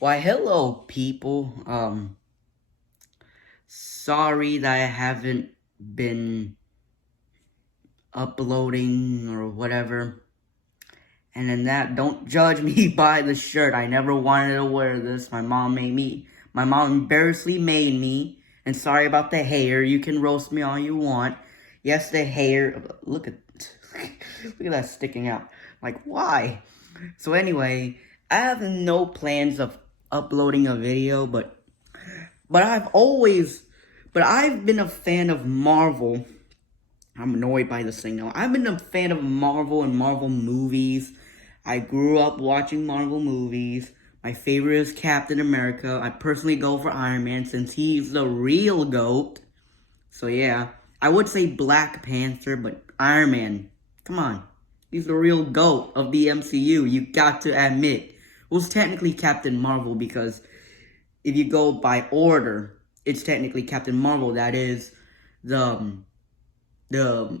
Why, hello, people. Sorry that I haven't been uploading or whatever. And then don't judge me by the shirt. I never wanted to wear this. My mom embarrassingly made me. And sorry about the hair. You can roast me all you want. Yes, the hair. Look at that sticking out. Like, why? So anyway, I have no plans of uploading a video, but I've been a fan of Marvel. I'm annoyed by this thing now. I've been a fan of Marvel and Marvel movies. I grew up watching Marvel movies. My favorite is Captain America. I personally go for Iron Man since he's the real GOAT. So yeah, I would say Black Panther, but Iron Man, come on. He's the real GOAT of the MCU. You got to admit. Well, it's technically Captain Marvel because if you go by order, it's technically Captain Marvel. That is the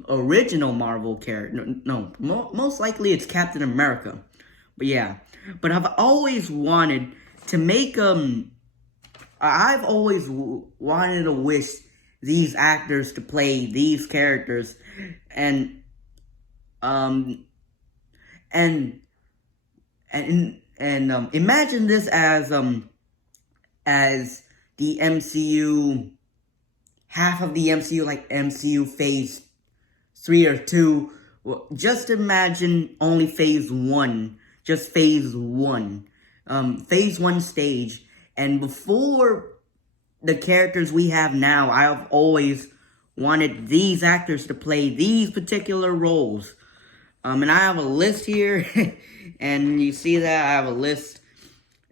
original Marvel character. No, most likely it's Captain America. But yeah, but I've always wanted to make I've always wanted to wish these actors to play these characters, and imagine this as the MCU, half of the MCU, like MCU Phase 3 or 2. Well, just imagine only Phase 1. Just Phase 1. Phase 1 stage. And before the characters we have now, I've always wanted these actors to play these particular roles. And I have a list here. And you see that I have a list.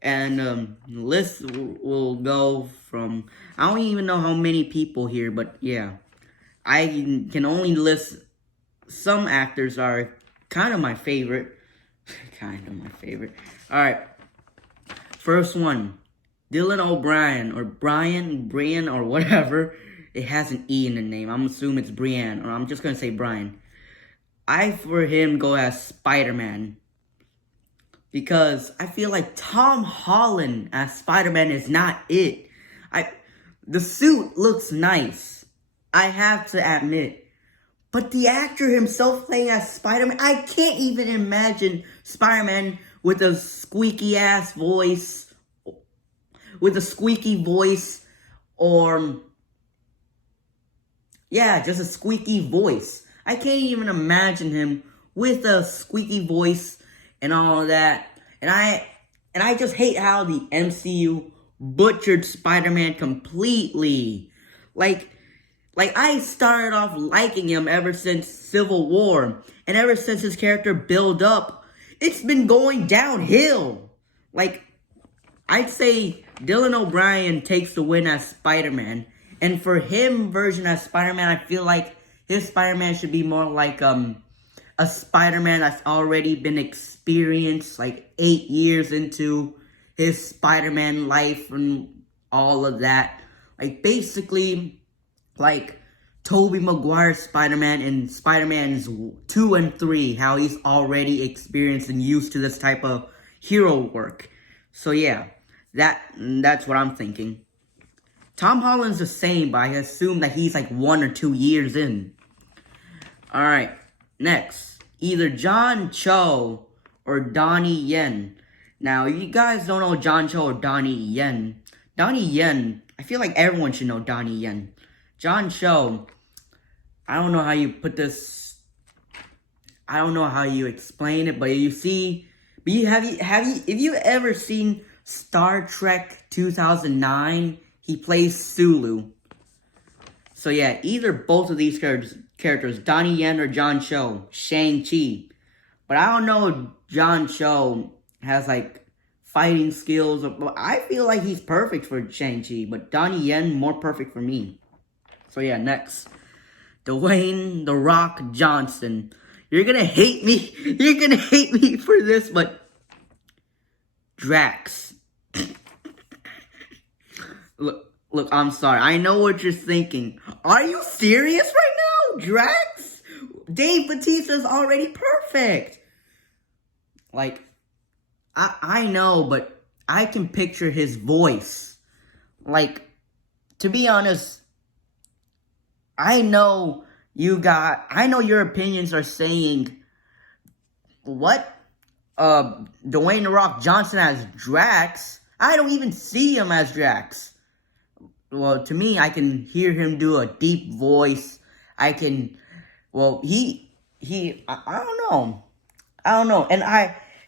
And the list will go from, I don't even know how many people here, but yeah. I can only list some actors are kind of my favorite. Alright. First one. Dylan O'Brien, or Brian, or whatever. It has an E in the name. I'm assuming it's Brian, or I'm just going to say Brian. I, for him, go as Spider-Man. Because I feel like Tom Holland as Spider-Man is not it. The suit looks nice, I have to admit. But the actor himself playing as Spider-Man, I can't even imagine Spider-Man with a squeaky voice. Or yeah, just a squeaky voice. I can't even imagine him with a squeaky voice and all of that. And I just hate how the MCU butchered Spider-Man completely. Like I started off liking him ever since Civil War. And ever since his character built up, it's been going downhill. Like, I'd say Dylan O'Brien takes the win as Spider-Man. And for him version as Spider-Man, I feel like his Spider-Man should be more like a Spider-Man that's already been experienced, like 8 years into his Spider-Man life and all of that. Like, basically, like Tobey Maguire's Spider-Man and Spider-Man's 2 and 3, how he's already experienced and used to this type of hero work. So yeah, that's what I'm thinking. Tom Holland's the same, but I assume that he's like 1 or 2 years in. Alright, next. Either John Cho or Donnie Yen. Now, if you guys don't know John Cho or Donnie Yen, I feel like everyone should know Donnie Yen. John Cho, I don't know how you put this, I don't know how you explain it, but if you ever seen Star Trek 2009, he plays Sulu. So yeah, either both of these characters, Donnie Yen or John Cho, Shang-Chi. But I don't know if John Cho has like fighting skills. I feel like he's perfect for Shang-Chi, but Donnie Yen more perfect for me. So yeah, next. Dwayne "The Rock" Johnson. You're gonna hate me. You're gonna hate me for this, but Drax. Look, I'm sorry. I know what you're thinking. Are you serious right now, Drax? Dave Bautista's already perfect. Like, I know, but I can picture his voice. Like, to be honest, I know your opinions are saying, what? Dwayne The Rock Johnson as Drax? I don't even see him as Drax. Well, to me, I can hear him do a deep voice. I don't know.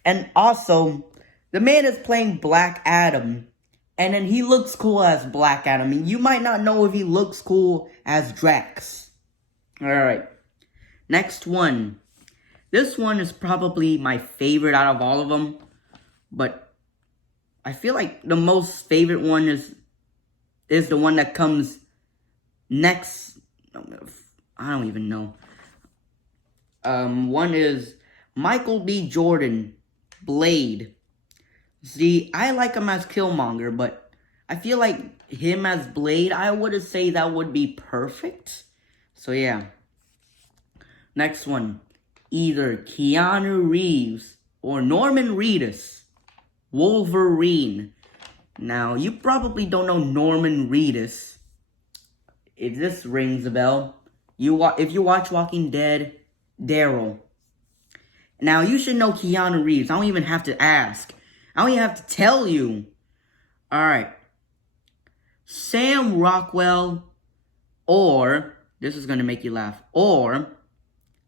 And also, the man is playing Black Adam, and then he looks cool as Black Adam. And you might not know if he looks cool as Drax. Alright, next one. This one is probably my favorite out of all of them, but I feel like the most favorite one is the one that comes next. I don't even know. One is Michael B. Jordan, Blade. See, I like him as Killmonger, but I feel like him as Blade, I would say that would be perfect. So yeah. Next one. Either Keanu Reeves or Norman Reedus, Wolverine. Now, you probably don't know Norman Reedus. If this rings a bell, if you watch Walking Dead, Daryl. Now, you should know Keanu Reeves. I don't even have to ask. I don't even have to tell you. Alright. Sam Rockwell, or, this is going to make you laugh, or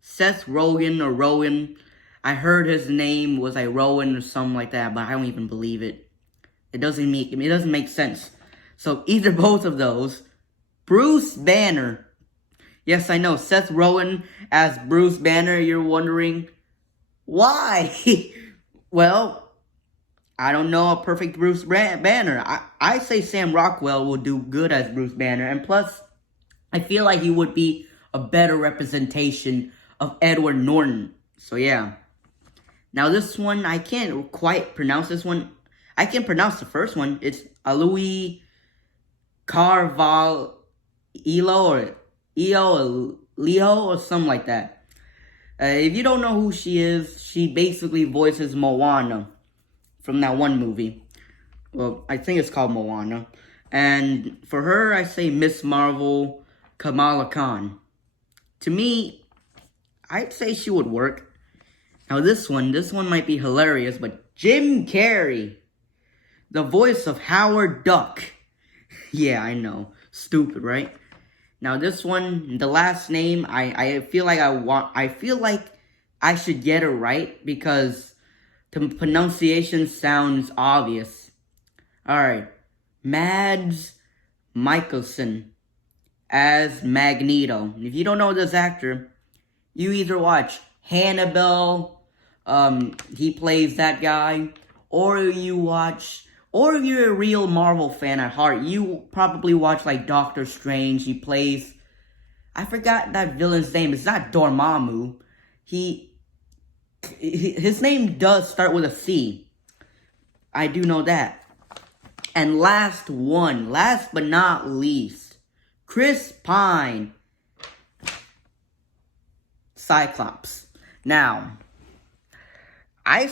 Seth Rogen or Rowan. I heard his name was like Rowan or something like that, but I don't even believe it. It doesn't make sense. So either both of those. Bruce Banner. Yes, I know, Seth Rogen as Bruce Banner. You're wondering why? Well, I don't know a perfect Bruce Banner. I say Sam Rockwell will do good as Bruce Banner, and plus, I feel like he would be a better representation of Edward Norton. So yeah. Now this one, I can't quite pronounce this one. I can pronounce the first one. It's Aloy Carvalho or Leo or something like that. If you don't know who she is, she basically voices Moana from that one movie. Well, I think it's called Moana. And for her, I say Miss Marvel, Kamala Khan. To me, I'd say she would work. Now this one might be hilarious, but Jim Carrey, the voice of Howard Duck. Yeah, I know. Stupid, right? Now this one, the last name, I feel like I should get it right because the pronunciation sounds obvious. Alright. Mads Mikkelsen as Magneto. If you don't know this actor, you either watch Hannibal, he plays that guy, or if you're a real Marvel fan at heart, you probably watch like Doctor Strange. He plays, I forgot that villain's name. It's not Dormammu. His name does start with a C. I do know that. And last but not least, Chris Pine, Cyclops. Now, I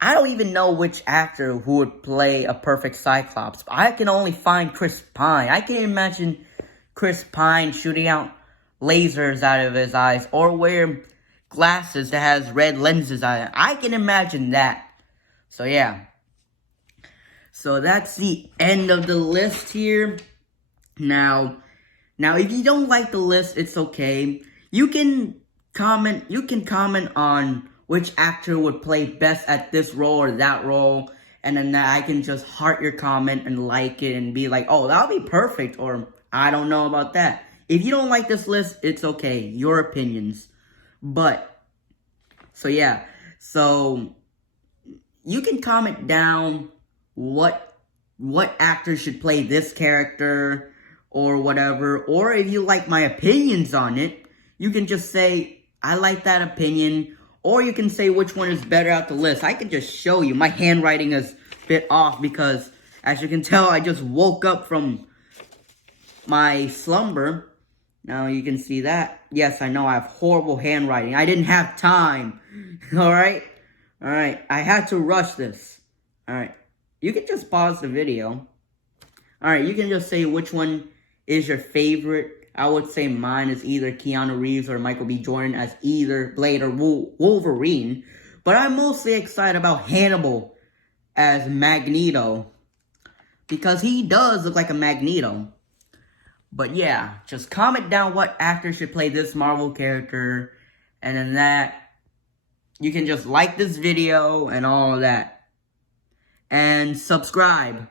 don't even know which actor who would play a perfect Cyclops. I can only find Chris Pine. I can imagine Chris Pine shooting out lasers out of his eyes or wear glasses that has red lenses on it. I can imagine that. So yeah. So that's the end of the list here. Now if you don't like the list, it's okay. You can comment on which actor would play best at this role or that role, and then I can just heart your comment and like it and be like, oh, that'll be perfect, or I don't know about that. If you don't like this list, it's okay. Your opinions. But, so yeah. So, you can comment down what actor should play this character or whatever. Or if you like my opinions on it, you can just say, I like that opinion. Or you can say which one is better out the list. I can just show you. My handwriting is a bit off because, as you can tell, I just woke up from my slumber. Now you can see that. Yes, I know I have horrible handwriting. I didn't have time. Alright? Alright. I had to rush this. Alright. You can just pause the video. Alright, you can just say which one is your favorite. I would say mine is either Keanu Reeves or Michael B. Jordan as either Blade or Wolverine. But I'm mostly excited about Hannibal as Magneto, because he does look like a Magneto. But yeah, just comment down what actor should play this Marvel character. And then that, you can just like this video and all of that. And subscribe.